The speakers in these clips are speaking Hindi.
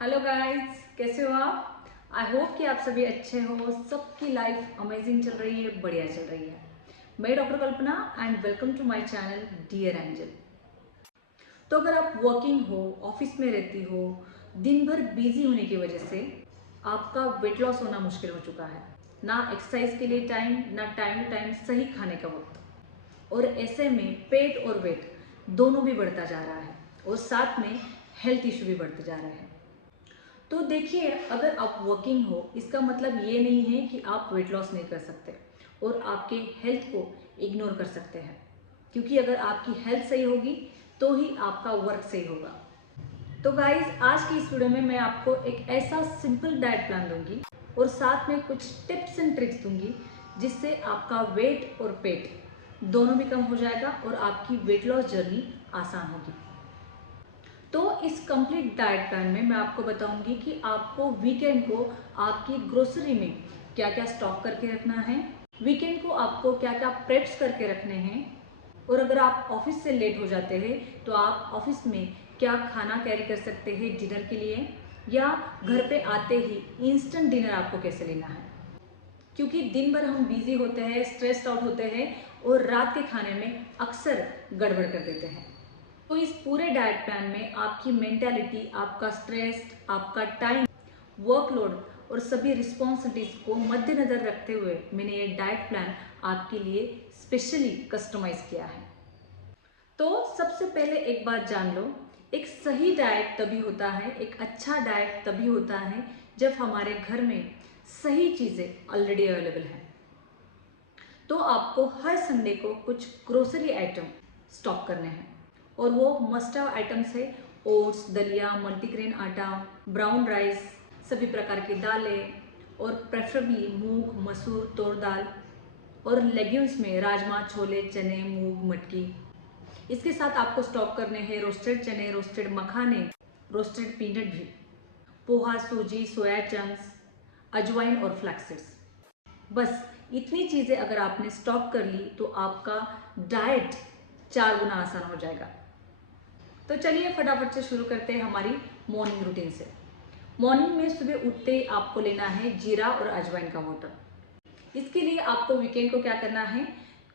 हेलो गाइस, कैसे हो आप? आई होप कि आप सभी अच्छे हो, सबकी लाइफ अमेजिंग चल रही है, बढ़िया चल रही है। मैं doctor Kalpana and welcome to my channel dear angel. तो अगर आप वर्किंग हो, ऑफिस में रहती हो, दिन भर बिजी होने की वजह से आपका वेट लॉस होना मुश्किल हो चुका है, ना एक्सरसाइज के लिए टाइम, ना टाइम टू टाइम सही खाने का वक्त, और ऐसे में पेट और वेट दोनों भी बढ़ता जा रहा है और साथ में हेल्थ इशू भी बढ़ते जा रहे हैं। तो देखिए, अगर आप वर्किंग हो, इसका मतलब ये नहीं है कि आप वेट लॉस नहीं कर सकते और आपके हेल्थ को इग्नोर कर सकते हैं, क्योंकि अगर आपकी हेल्थ सही होगी तो ही आपका वर्क सही होगा। तो गाइज, आज की इस वीडियो में मैं आपको एक ऐसा सिंपल डाइट प्लान दूंगी और साथ में कुछ टिप्स एंड ट्रिक्स दूंगी जिससे आपका वेट और पेट दोनों भी कम हो जाएगा और आपकी वेट लॉस जर्नी आसान होगी। तो इस कंप्लीट डाइट प्लान में मैं आपको बताऊंगी कि आपको वीकेंड को आपकी ग्रोसरी में क्या क्या स्टॉक करके रखना है, वीकेंड को आपको क्या क्या प्रेप्स करके रखने हैं, और अगर आप ऑफिस से लेट हो जाते हैं तो आप ऑफिस में क्या खाना कैरी कर सकते हैं डिनर के लिए, या घर पे आते ही इंस्टेंट डिनर आपको कैसे लेना है, क्योंकि दिन भर हम बिजी होते हैं, स्ट्रेस्ड आउट होते हैं और रात के खाने में अक्सर गड़बड़ कर देते हैं। तो इस पूरे डाइट प्लान में आपकी मेंटालिटी, आपका स्ट्रेस, आपका टाइम, वर्कलोड और सभी रिस्पॉन्सिबिलिटीज को मद्देनजर रखते हुए मैंने ये डाइट प्लान आपके लिए स्पेशली कस्टमाइज किया है। तो सबसे पहले एक बात जान लो, एक सही डाइट तभी होता है, एक अच्छा डाइट तभी होता है जब हमारे घर में सही चीज़ें ऑलरेडी अवेलेबल हैं। तो आपको हर संडे को कुछ ग्रोसरी आइटम स्टॉक करने हैं और वो मस्ट हैव आइटम्स है ओट्स, दलिया, मल्टीग्रेन आटा, ब्राउन राइस, सभी प्रकार की दालें और प्रेफरेबली मूंग, मसूर, तोर दाल, और लेग्यूम्स में राजमा, छोले, चने, मूंग, मटकी। इसके साथ आपको स्टॉक करने हैं रोस्टेड चने, रोस्टेड मखाने, रोस्टेड पीनट भी, पोहा, सूजी, सोया चंक्स, अजवाइन और फ्लैक्स। बस इतनी चीज़ें अगर आपने स्टॉक कर ली तो आपका डाइट 4 गुना आसान हो जाएगा। तो चलिए फटाफट से शुरू करते हैं हमारी मॉर्निंग रूटीन से। मॉर्निंग में सुबह उठते ही आपको लेना है जीरा और अजवाइन का वाटर। इसके लिए आपको वीकेंड को क्या करना है,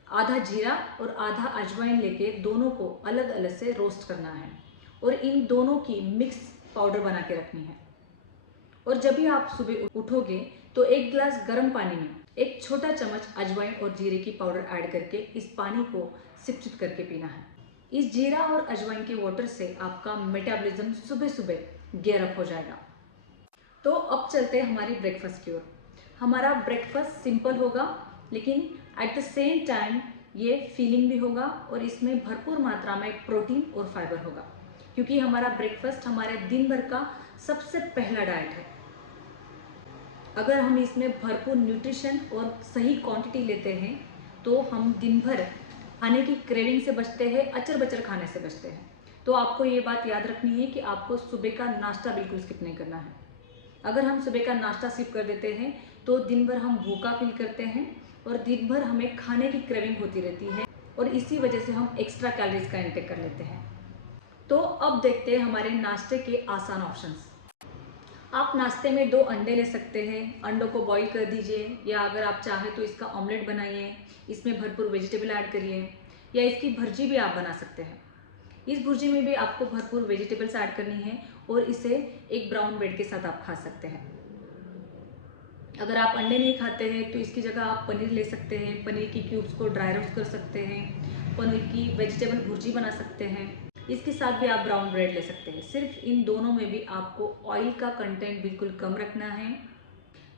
आधा जीरा और आधा अजवाइन लेके दोनों को अलग अलग से रोस्ट करना है और इन दोनों की मिक्स पाउडर बना के रखनी है। और जब भी आप सुबह उठोगे तो एक गिलास गर्म पानी में एक छोटा चम्मच अजवाइन और जीरे की पाउडर ऐड करके इस पानी को सिप सिप करके पीना है। इस जीरा और अजवाइन के वाटर से आपका मेटाबॉलिज्म सुबह सुबह गियर अप हो जाएगा। तो अब चलते हैं हमारी ब्रेकफास्ट की ओर। हमारा ब्रेकफास्ट सिंपल होगा, लेकिन एट द सेम टाइम ये फीलिंग भी होगा और इसमें भरपूर मात्रा में प्रोटीन और फाइबर होगा, क्योंकि हमारा ब्रेकफास्ट हमारे दिन भर का सबसे पहला डाइट है। अगर हम इसमें भरपूर न्यूट्रिशन और सही क्वांटिटी लेते हैं तो हम दिन भर खाने की क्रेविंग से बचते हैं, अचर बचर खाने से बचते हैं। तो आपको ये बात याद रखनी है कि आपको सुबह का नाश्ता बिल्कुल स्किप नहीं करना है। अगर हम सुबह का नाश्ता स्किप कर देते हैं तो दिन भर हम भूखा फील करते हैं और दिन भर हमें खाने की क्रेविंग होती रहती है और इसी वजह से हम एक्स्ट्रा कैलोरीज का इंटेक कर लेते हैं। तो अब देखते हैं हमारे नाश्ते के आसान ऑप्शंस। आप नाश्ते में 2 अंडे ले सकते हैं, अंडों को बॉईल कर दीजिए, या अगर आप चाहें तो इसका ऑमलेट बनाइए, इसमें भरपूर वेजिटेबल ऐड करिए, या इसकी भुर्जी भी आप बना सकते हैं। इस भुर्जी में भी आपको भरपूर वेजिटेबल्स ऐड करनी है और इसे एक ब्राउन ब्रेड के साथ आप खा सकते हैं। अगर आप अंडे नहीं खाते हैं तो इसकी जगह आप पनीर ले सकते हैं, पनीर की क्यूब्स को ड्राई रोस्ट कर सकते हैं, पनीर की वेजिटेबल भुर्जी बना सकते हैं। इसके साथ भी आप ब्राउन ब्रेड ले सकते हैं। सिर्फ इन दोनों में भी आपको ऑयल का कंटेंट बिल्कुल कम रखना है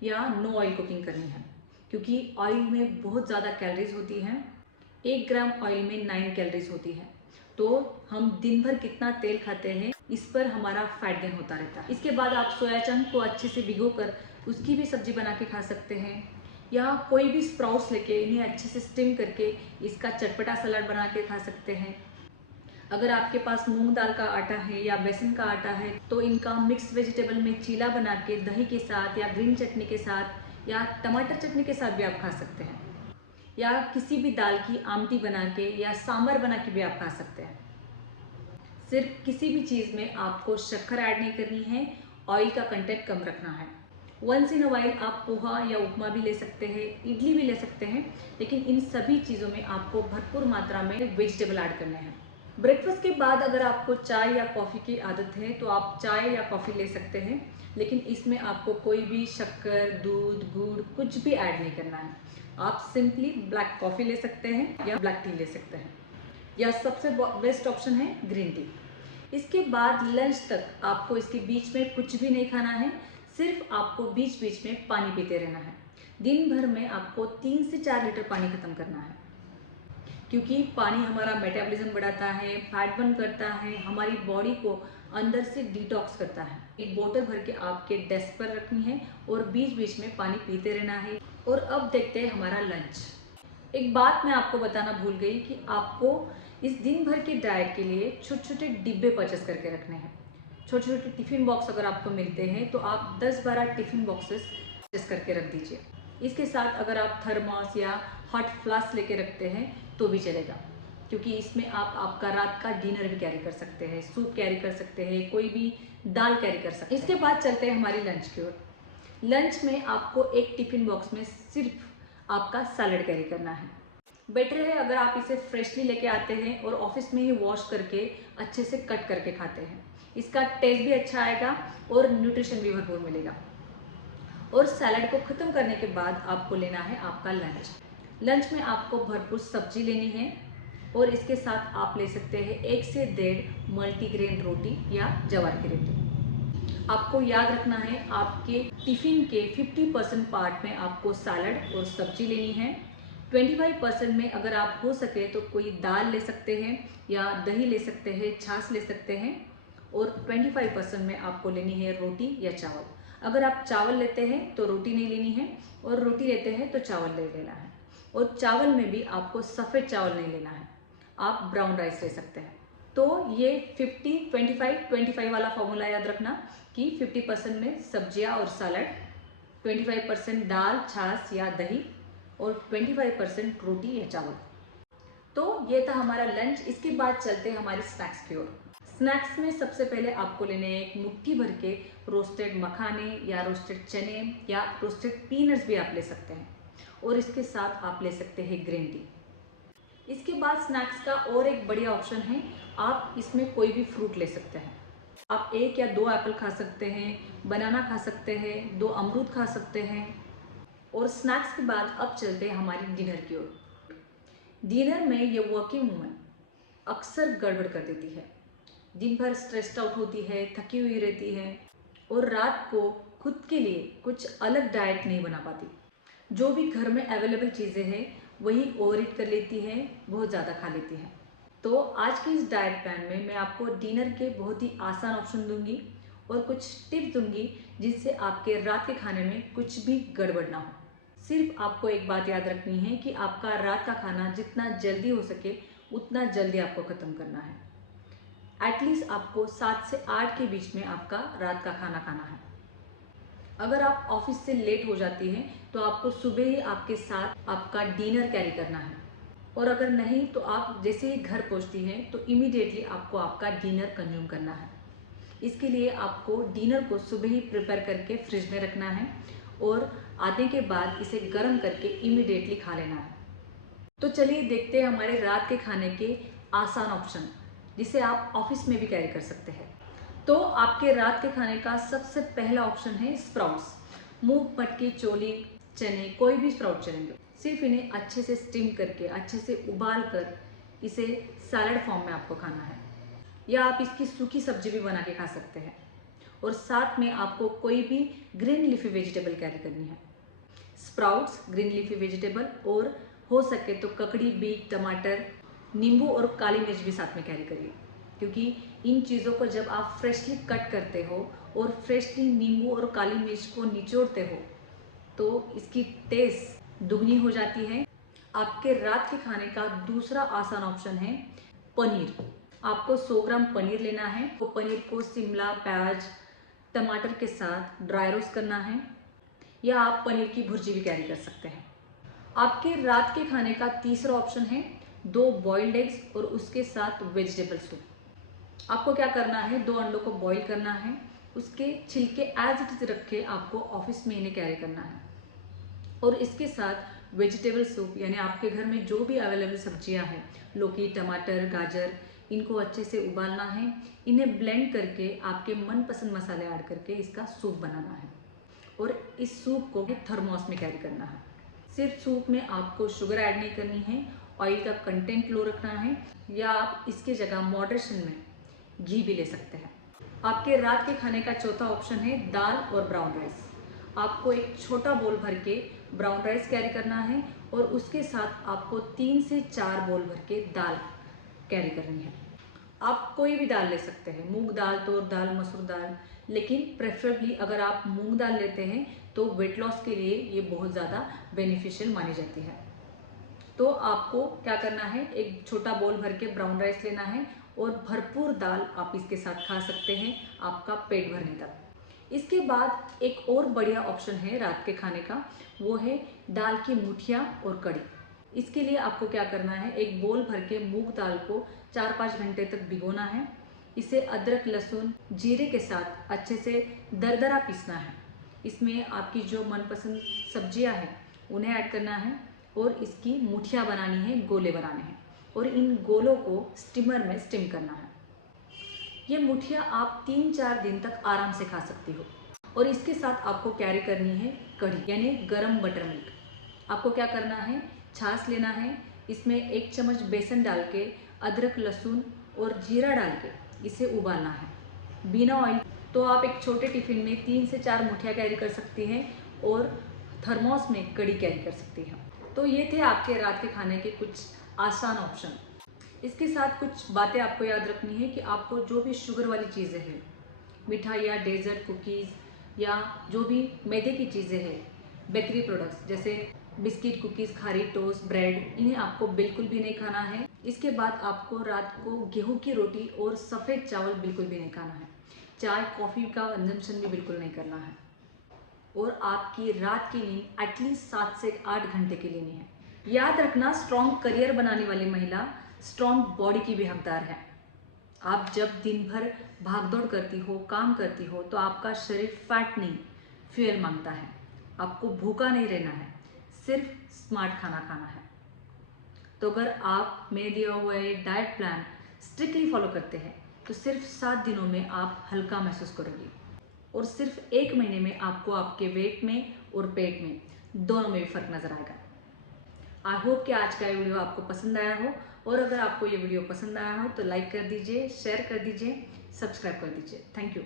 या नो ऑयल कुकिंग करनी है, क्योंकि ऑयल में बहुत ज़्यादा कैलोरीज होती हैं। 1 ग्राम ऑयल में 9 कैलोरीज होती है। तो हम दिन भर कितना तेल खाते हैं इस पर हमारा फैट गेन होता रहता है। इसके बाद आप सोया चंक को अच्छे से भिगो कर उसकी भी सब्जी बना के खा सकते हैं, या कोई भी स्प्राउट्स लेके इन्हें अच्छे से स्टीम करके इसका चटपटा सलाद बना के खा सकते हैं। अगर आपके पास मूंग दाल का आटा है या बेसन का आटा है तो इनका मिक्स वेजिटेबल में चीला बना के दही के साथ या ग्रीन चटनी के साथ या टमाटर चटनी के साथ भी आप खा सकते हैं, या किसी भी दाल की आमटी बना के या सांभर बना के भी आप खा सकते हैं। सिर्फ किसी भी चीज़ में आपको शक्कर ऐड नहीं करनी है ऑयल का कंटेंट कम रखना है। वंस इन अ वाइल आप पोहा या उपमा भी ले सकते हैं, इडली भी ले सकते हैं, लेकिन इन सभी चीज़ों में आपको भरपूर मात्रा में वेजिटेबल ऐड करने हैं। ब्रेकफास्ट के बाद अगर आपको चाय या कॉफ़ी की आदत है तो आप चाय या कॉफ़ी ले सकते हैं, लेकिन इसमें आपको कोई भी शक्कर, दूध, गुड़ कुछ भी ऐड नहीं करना है। आप सिंपली ब्लैक कॉफ़ी ले सकते हैं या ब्लैक टी ले सकते हैं, या सबसे बेस्ट ऑप्शन है ग्रीन टी। इसके बाद लंच तक आपको इसके बीच में कुछ भी नहीं खाना है, सिर्फ आपको बीच बीच में पानी पीते रहना है। दिन भर में आपको 3 से 4 लीटर पानी खत्म करना है, क्योंकि पानी हमारा मेटाबॉलिज्म बढ़ाता है, फैट बर्न करता है, हमारी बॉडी को अंदर से डिटॉक्स करता है। एक बोतल भर के आपके डेस्क पर रखनी है और बीच बीच में पानी पीते रहना है। और अब देखते हैं हमारा लंच। एक बात मैं आपको बताना भूल गई कि आपको इस दिन भर के डाइट के लिए छोटे छोटे डिब्बे परचेस करके रखने हैं। छोटे छोटे टिफ़िन बॉक्स अगर आपको मिलते हैं तो आप 10-12 टिफ़िन बॉक्सेस परचेस करके रख दीजिए। इसके साथ अगर आप थर्मस या हॉट फ्लास्क लेके रखते हैं तो भी चलेगा, क्योंकि इसमें आप आपका रात का डिनर भी कैरी कर सकते हैं, सूप कैरी कर सकते हैं, कोई भी दाल कैरी कर सकते हैं। इसके बाद चलते हैं हमारी लंच की ओर। लंच में आपको एक टिफ़िन बॉक्स में सिर्फ आपका सैलड कैरी करना है। बेटर है अगर आप इसे फ्रेशली लेके आते हैं और ऑफिस में ही वॉश करके अच्छे से कट करके खाते हैं। इसका टेस्ट भी अच्छा आएगा और न्यूट्रिशन भी भरपूर मिलेगा। और सैलड को ख़त्म करने के बाद आपको लेना है आपका लंच। लंच में आपको भरपूर सब्जी लेनी है और इसके साथ आप ले सकते हैं 1 से 1.5 मल्टीग्रेन रोटी या ज्वार की रोटी। आपको याद रखना है आपके टिफ़िन के 50% पार्ट में आपको सैलड और सब्जी लेनी है। 25% में अगर आप हो सके तो कोई दाल ले सकते हैं या दही ले सकते हैं, छाछ ले सकते हैं, और 25% में आपको लेनी है रोटी या चावल। अगर आप चावल लेते हैं तो रोटी नहीं लेनी है, और रोटी लेते हैं तो चावल ले लेना है। और चावल में भी आपको सफ़ेद चावल नहीं लेना है, आप ब्राउन राइस ले सकते हैं। तो ये 50-25-25 वाला फॉर्मूला याद रखना कि 50% में सब्जियां और सैलड, 25% दाल, छाछ या दही, और 25% रोटी या चावल। तो ये था हमारा लंच। इसके बाद चलते हैं हमारे स्नैक्स की ओर। स्नैक्स में सबसे पहले आपको लेने हैं एक मुट्ठी भर के रोस्टेड मखाने या रोस्टेड चने या रोस्टेड पीनट्स भी आप ले सकते हैं, और इसके साथ आप ले सकते हैं ग्रीन टी। इसके बाद स्नैक्स का और एक बढ़िया ऑप्शन है, आप इसमें कोई भी फ्रूट ले सकते हैं। आप 1 या 2 एप्पल खा सकते हैं, बनाना खा सकते हैं, 2 अमरूद खा सकते हैं। और स्नैक्स के बाद अब चलते हैं हमारी डिनर की ओर। डिनर में ये वर्किंग वूमन अक्सर गड़बड़ कर देती है। दिन भर स्ट्रेस्ड आउट होती है, थकी हुई रहती है, और रात को खुद के लिए कुछ अलग डाइट नहीं बना पाती। जो भी घर में अवेलेबल चीज़ें हैं वही ओवर ईट कर लेती है, बहुत ज़्यादा खा लेती है। तो आज के इस डाइट प्लान में मैं आपको डिनर के बहुत ही आसान ऑप्शन दूंगी और कुछ टिप्स दूंगी जिससे आपके रात के खाने में कुछ भी गड़बड़ ना हो। सिर्फ आपको एक बात याद रखनी है कि आपका रात का खाना जितना जल्दी हो सके उतना जल्दी आपको ख़त्म करना है। एटलीस्ट आपको 7 से 8 के बीच में आपका रात का खाना खाना है। अगर आप ऑफिस से लेट हो जाती हैं तो आपको सुबह ही आपके साथ आपका डिनर कैरी करना है, और अगर नहीं तो आप जैसे ही घर पहुंचती हैं तो इमीडिएटली आपको आपका डिनर कंज्यूम करना है। इसके लिए आपको डिनर को सुबह ही प्रिपेयर करके फ्रिज में रखना है, और आने के बाद इसे गर्म करके इमीडिएटली खा लेना है। तो चलिए देखते हैं हमारे रात के खाने के आसान ऑप्शन, जिसे आप ऑफिस में भी कैरी कर सकते हैं। तो आपके रात के खाने का सबसे पहला ऑप्शन है स्प्राउट्स। मूंग, मटकी, चोली, चने, कोई भी स्प्राउट चलेंगे। सिर्फ इन्हें अच्छे से स्टीम करके, अच्छे से उबाल कर इसे सैलड फॉर्म में आपको खाना है, या आप इसकी सूखी सब्जी भी बना के खा सकते हैं। और साथ में आपको कोई भी ग्रीन लीफी वेजिटेबल कैरी करनी है। स्प्राउट्स, ग्रीन लीफी वेजिटेबल, और हो सके तो ककड़ी, बीट, टमाटर, नींबू और काली मिर्च भी साथ में कैरी करिए, क्योंकि इन चीज़ों को जब आप फ्रेशली कट करते हो और फ्रेशली नींबू और काली मिर्च को निचोड़ते हो तो इसकी टेस्ट दुगनी हो जाती है। आपके रात के खाने का दूसरा आसान ऑप्शन है पनीर। आपको 100 ग्राम पनीर लेना है। तो पनीर को शिमला, प्याज, टमाटर के साथ ड्राई रोस्ट करना है, या आप पनीर की भुर्जी भी कैरी कर सकते हैं। आपके रात के खाने का तीसरा ऑप्शन है 2 बॉइल्ड एग्स और उसके साथ वेजिटेबल सूप। आपको क्या करना है, 2 अंडों को बॉईल करना है, उसके छिलके एज इट इज रख के आपको ऑफिस में इन्हें कैरी करना है। और इसके साथ वेजिटेबल सूप, यानी आपके घर में जो भी अवेलेबल सब्जियां हैं, लौकी, टमाटर, गाजर, इनको अच्छे से उबालना है। इन्हें ब्लेंड करके आपके मनपसंद मसाले ऐड करके इसका सूप बनाना है और इस सूप को थर्मोस में कैरी करना है। सिर्फ सूप में आपको शुगर ऐड नहीं करनी है, ऑयल का कंटेंट लो रखना है, या आप इसकी जगह मॉडरेशन में घी भी ले सकते हैं। आपके रात के खाने का चौथा ऑप्शन है दाल और ब्राउन राइस। आपको एक छोटा बोल भर के ब्राउन राइस कैरी करना है और उसके साथ आपको 3 से 4 बोल भर के दाल कैरी करनी है। आप कोई भी दाल ले सकते हैं, मूंग दाल, तूर दाल, मसूर दाल, लेकिन प्रेफरेबली अगर आप मूंग दाल लेते हैं तो वेट लॉस के लिए ये बहुत ज़्यादा बेनिफिशियल मानी जाती है। तो आपको क्या करना है, एक छोटा बोल भर के ब्राउन राइस लेना है और भरपूर दाल आप इसके साथ खा सकते हैं आपका पेट भरने तक। इसके बाद एक और बढ़िया ऑप्शन है रात के खाने का, वो है दाल की मुठिया और कड़ी। इसके लिए आपको क्या करना है, एक बोल भर के मूंग दाल को 4-5 घंटे तक भिगोना है। इसे अदरक, लहसुन, जीरे के साथ अच्छे से दरदरा पीसना है। इसमें आपकी जो मनपसंद सब्जियां हैं उन्हें ऐड करना है और इसकी मुठिया बनानी है, गोले बनाने हैं और इन गोलों को स्टीमर में स्टीम करना है। ये मुठिया आप 3-4 दिन तक आराम से खा सकती हो। और इसके साथ आपको कैरी करनी है कढ़ी, यानी गरम बटर मिल्क। आपको क्या करना है, छाछ लेना है, इसमें 1 चम्मच बेसन डाल के अदरक, लहसुन और जीरा डाल के इसे उबालना है बिना ऑयल। तो आप एक छोटे टिफिन में 3 से 4 मुठिया कैरी कर सकती हैं और थर्मोस में कड़ी कैरी कर सकती हैं। तो ये थे आपके रात के खाने के कुछ आसान ऑप्शन। इसके साथ कुछ बातें आपको याद रखनी है कि आपको जो भी शुगर वाली चीज़ें हैं, मिठाइयाँ, डेजर्ट, कुकीज़ या जो भी मैदे की चीज़ें हैं, बेकरी प्रोडक्ट्स जैसे बिस्किट, कुकीज़, खारी, टोस्ट, ब्रेड, इन्हें आपको बिल्कुल भी नहीं खाना है। इसके बाद आपको रात को गेहूं की रोटी और सफ़ेद चावल बिल्कुल भी नहीं खाना है। चाय, कॉफ़ी का कंजम्पशन भी बिल्कुल नहीं करना है। और आपकी रात की नींद एटलीस्ट 7 से 8 घंटे की लेनी है। याद रखना, स्ट्रॉन्ग करियर बनाने वाली महिला स्ट्रॉन्ग बॉडी की भी हकदार है। आप जब दिन भर भागदौड़ करती हो, काम करती हो, तो आपका शरीर फैट नहीं, फ्यूल मांगता है। आपको भूखा नहीं रहना है, सिर्फ स्मार्ट खाना खाना है। तो अगर आप मेरे दिया हुआ ये डाइट प्लान स्ट्रिक्टली फॉलो करते हैं तो सिर्फ 7 दिनों में आप हल्का महसूस करोगे और सिर्फ 1 महीने में आपको आपके वेट में और पेट में दोनों में भी फर्क नजर आएगा। आई होप कि आज का ये वीडियो आपको पसंद आया हो, और अगर आपको ये वीडियो पसंद आया हो तो लाइक कर दीजिए, शेयर कर दीजिए, सब्सक्राइब कर दीजिए। Thank you.